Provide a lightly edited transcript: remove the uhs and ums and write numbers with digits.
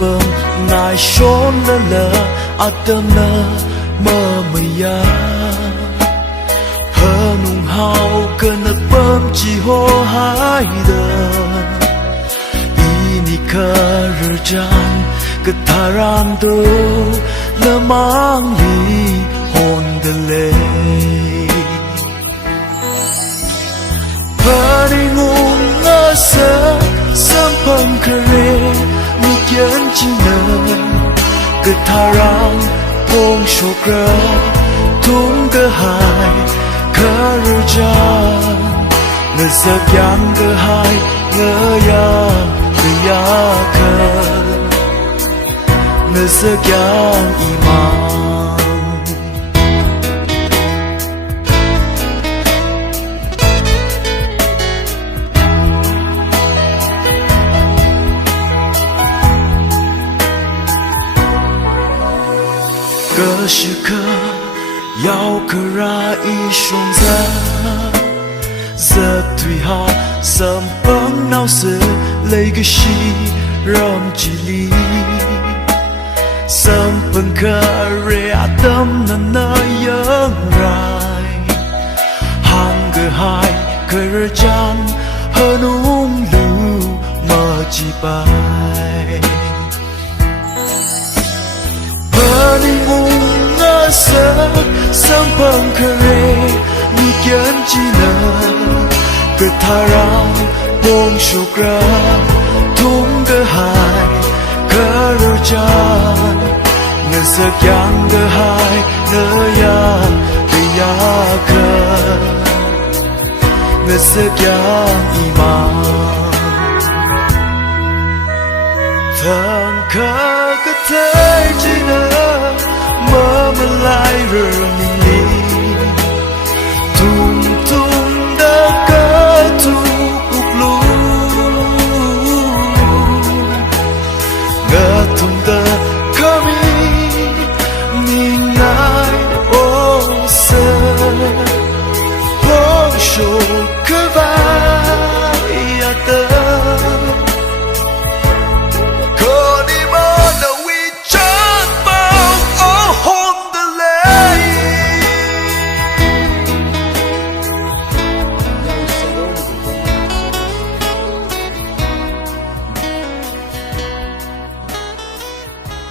bơm ngài shôn lơ lơ tâm nơ mơ mây ya hơ nung hao cơn nấc bơm chỉ hô hai đờ ini kerjaan ketaran tu lemang li hon delay Paringung ngasa sampang kere mikyan china ketaran pong shokra tung kehai kerjaan ngesakyang kehai ngaya ngaya ke ngesakyang iman个时刻要可ra一双在giờ tùy họ sớm băng nào sự lấy cái gì rom chỉ lý sớm băng khờ rea tâm năn nơi yang rai hàng cơ hai cơ chan hơn ung lưu mà chỉ bay Paringung ngasa sampang kere mikyan china ketaran pong shokra tung kehai kerjaan ngesakyang kehai ngaya ngaya ke ngesakyang iman thang ka cái thế chỉ nỡ mơ mơ lại rồi